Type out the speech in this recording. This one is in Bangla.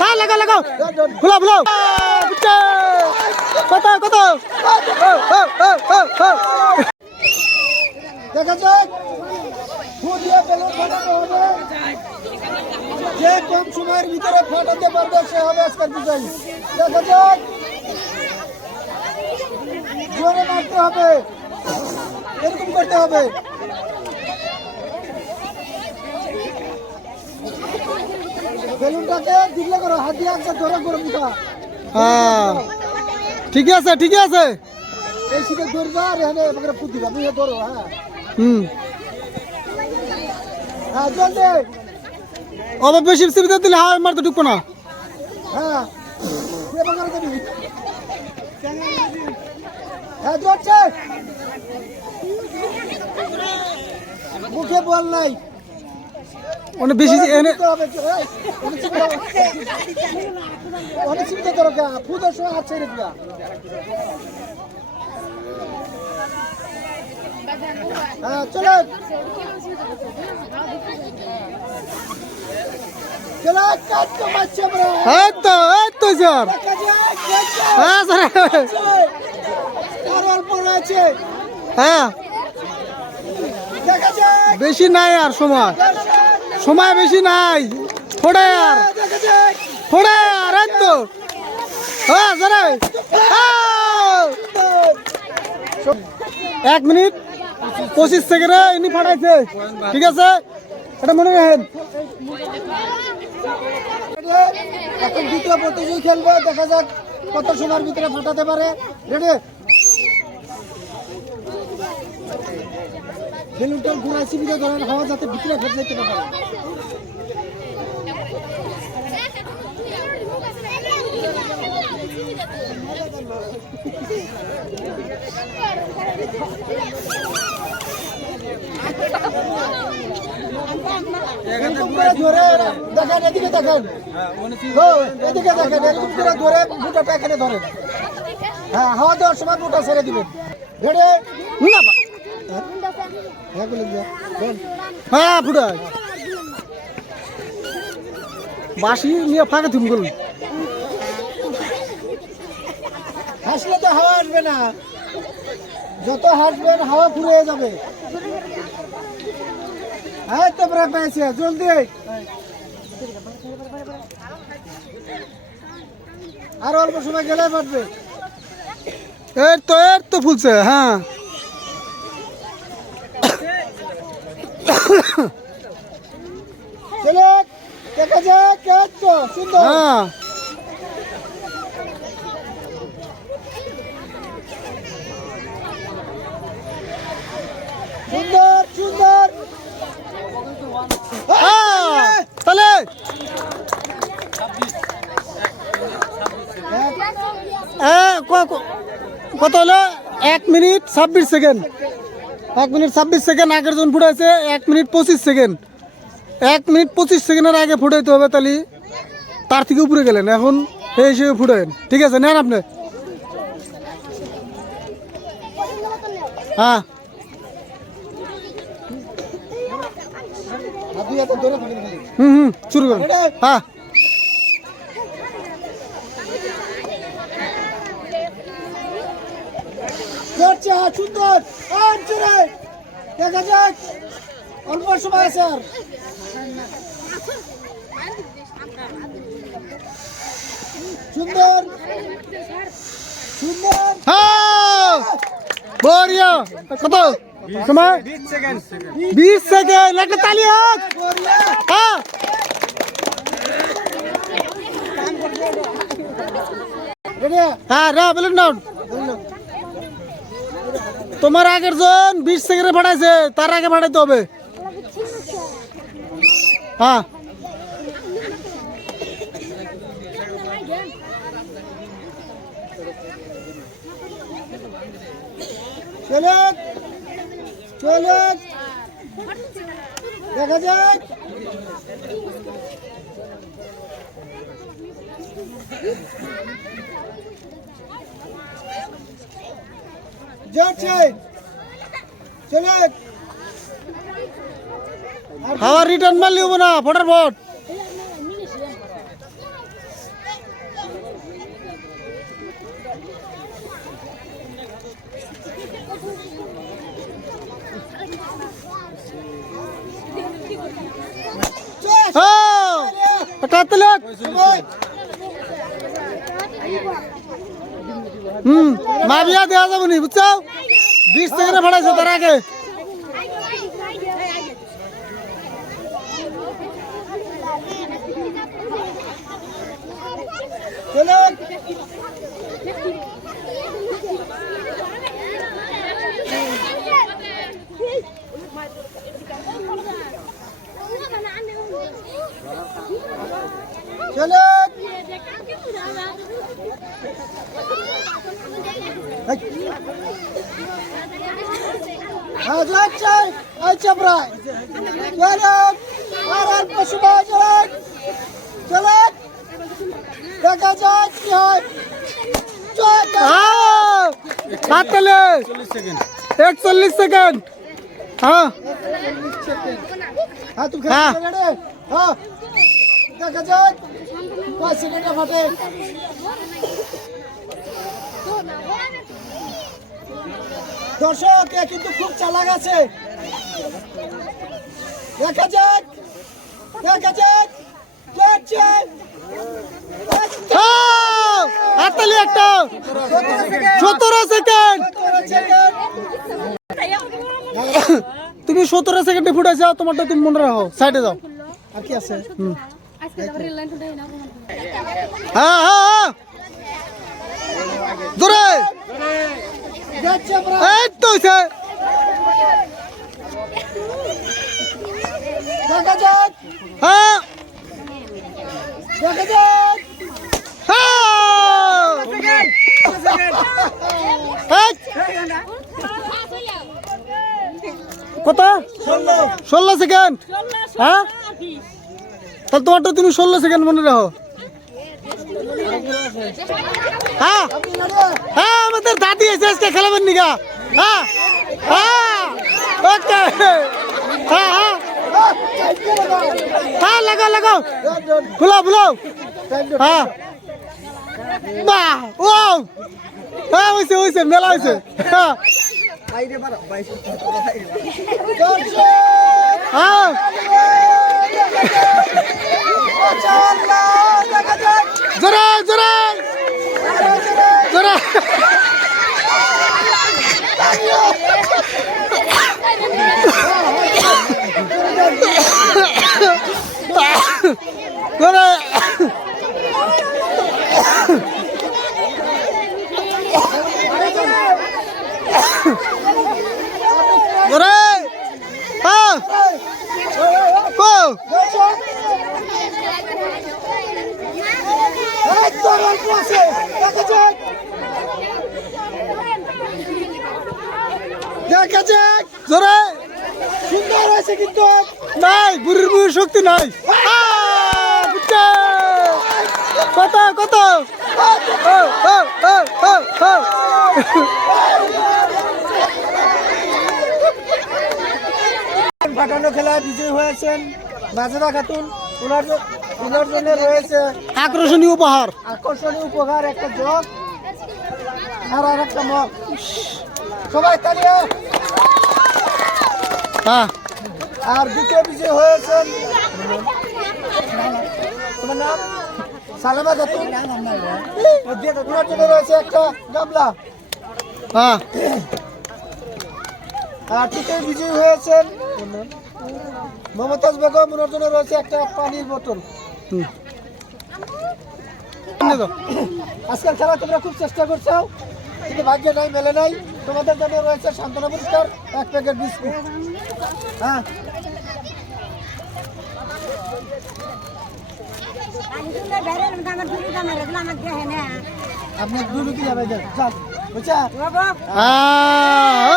হ্যাঁ লাগাও লাগাও ফুলাও ফুলাও কত কত দেখা যাক ফুটিয়ে বেলুন ফাটানো হবে যে কম সময়ের ভিতরে ফাটাতে পারবে সে হবে আজকের বিজয়ী দেখা যাক জোরে মারতে হবে এরকম করতে হবে বেলুনটাকে দিলে করো হাত দিয়ে একটা ধরে করে মুঠা হ্যাঁ ঠিক আছে ঠিক আছে এই শিখে ধরবা আর এখানে ফুট দিবা তুমি ধরো হ্যাঁ হ্যাঁ জলদি অল্প বেশি সিবিতে দিলে হাওয়া মারতে ঢুকবো না হ্যাঁ হ্যাঁ ধরছে মুখে বল নাই অনেক বেশি এনে অনেক চিন্তা করো কে ফুটের সময় হাত ছেড়ে দিয়া হ্যাঁ চলো চলো কাটতে মারছে আমরা এই তো স্যার হ্যাঁ স্যার আর অল্প রয়েছে হ্যাঁ দেখা যাক বেশি নাই আর সময় সময় বেশি নাই থোড়ে আর দেখা যাক থোড়ে আর এই তো হ্যাঁ স্যার 1 মিনিট 25 সেকেন্ডে ইনি ফাটাইছে ঠিক আছে এটা মনে রাখেন এখন দ্বিতীয় প্রতিযোগী খেলবে দেখা যাক কত সময়ের ভিতরে ফাটাতে পারে রেডি বেলুনটা ঘুরাইছি ভিতরে ধরেন হাওয়া যাতে ভিতরে ফেটে যেতে পারে ধরে দেখেন এদিকে দেখেন এদিকে দেখেন এরকম করে ধরে বুটাটা এখানে ধরেন হ্যাঁ হাওয়া দেওয়ার সময় বুটা ছেড়ে দিবেন রেডি হ্যাঁ ফুটাই বাসি নিয়ে ফাঁকা তুমি করুন হাসলে তো হাওয়া আসবে না যত হাসবেন হাওয়া ফুরিয়ে যাবে হ্যাঁ তো প্রায় পেয়েছে জলদি আর অল্প সময় গেলে পারবে এর তো ফুলছে হ্যাঁ চলো দেখা যাক তো সুন্দর হ্যাঁ সুন্দর সুন্দর তাহলে কত হলো 1 মিনিট 26 সেকেন্ড 1 মিনিট 26 সেকেন্ড আগের জন ফুটাইছে 1 মিনিট 25 সেকেন্ড 1 মিনিট 25 সেকেন্ডের আগে ফুটাইতে হবে তাহলে তার থেকে উপরে গেলেন এখন এই হিসেবে ফুটাইন ঠিক আছে নেন আপনি হ্যাঁ শুরু করুন হ্যাঁ সুন্দর দেখা যাক অল্প সময় আছে আর সুন্দর সুন্দর বড়িয়া কত সময় 20 সেকেন্ড একটা তালি হোক হ্যাঁ হ্যাঁ রা বলুন না তোমার আগের জন 20 সেকেন্ডে ফাটাইছে তার আগে ফাটাইতে হবে হ্যাঁ চলো চলো দেখা যাক যাচ্ছে চলো হাওয়া রিটার্ন মারলি হবো না ফটাফট মা বিয়া দেওয়া যাবো নি বুঝছো 20 সেকেন্ডে ফাটাইছে তার আগে চলো চলো আচ্ছা আচ্ছা প্রায় চলো আর পশু চলো চলো দেখা যাক কি হয় হাততালি 41 সেকেন্ড হ্যাঁ হ্যাঁ তুমি হ্যাঁ দেখা যাক কয় সেকেন্ডে ফাটে দর্শক এ কিন্তু খুব চালাক আছে দেখা যাক হাততালি একটা 17 সেকেন্ড তুমি 17 সেকেন্ডে ফুটাইছো তোমারটা তুমি মনে রাখো সাইডে যাও আর কি আছে হ্যাঁ হ্যাঁ জোরে যাচ্ছে আমরা এই তো হইছে দেখা যাক হ্যাঁ দেখা যাক কত 16 সেকেন্ড হ্যাঁ তাহলে তোমারটা তুমি 16 সেকেন্ড মনে রাখো হ্যাঁ হ্যাঁ আমাদের দাদি এসে আজকে খেলাবেন নিগা হ্যাঁ হ্যাঁ ওকে হ্যাঁ হ্যাঁ হ্যাঁ লাগাও লাগাও বুলাও বুলাও হ্যাঁ বাহ ও হ্যাঁ হয়েছে মেলা হয়েছে হ্যাঁ হ্যাঁ জোরে জোরে জোরে জোরে জোরে হ্যাঁ ও দেখা যাক জোরে সুন্দর হয়েছে কিন্তু নাই বুড়ির শক্তি নাই কত কত ফাটানো খেলায় বিজয়ী হয়েছেন মাজেদা খাতুন ওনার জন্য রয়েছে আকর্ষণীয় উপহার আকর্ষণীয় উপহার একটা জগ আর একটা মগ সবাই তালিয়া হ্যাঁ আর দ্বিতীয় বিজয়ী হয়েছেন তোমার নাম সালেমা খাতুন ওনার জন্য রয়েছে একটা গামলা হ্যাঁ আর তৃতীয় বিজয়ী হয়েছেন মমতাজ বেগম ওনার জন্য রয়েছে একটা পানির বোতল আজকাল খেলা তোমরা খুব চেষ্টা করছো কিন্তু ভাগ্যে নাই মেলে নাই তোমাদের জন্য রয়েছে সান্ত্বনা পুরস্কার 1 প্যাকেট বিস্কুট হ্যাঁ আপনি দুটো কি যাবে যান বুঝছা হ্যাঁ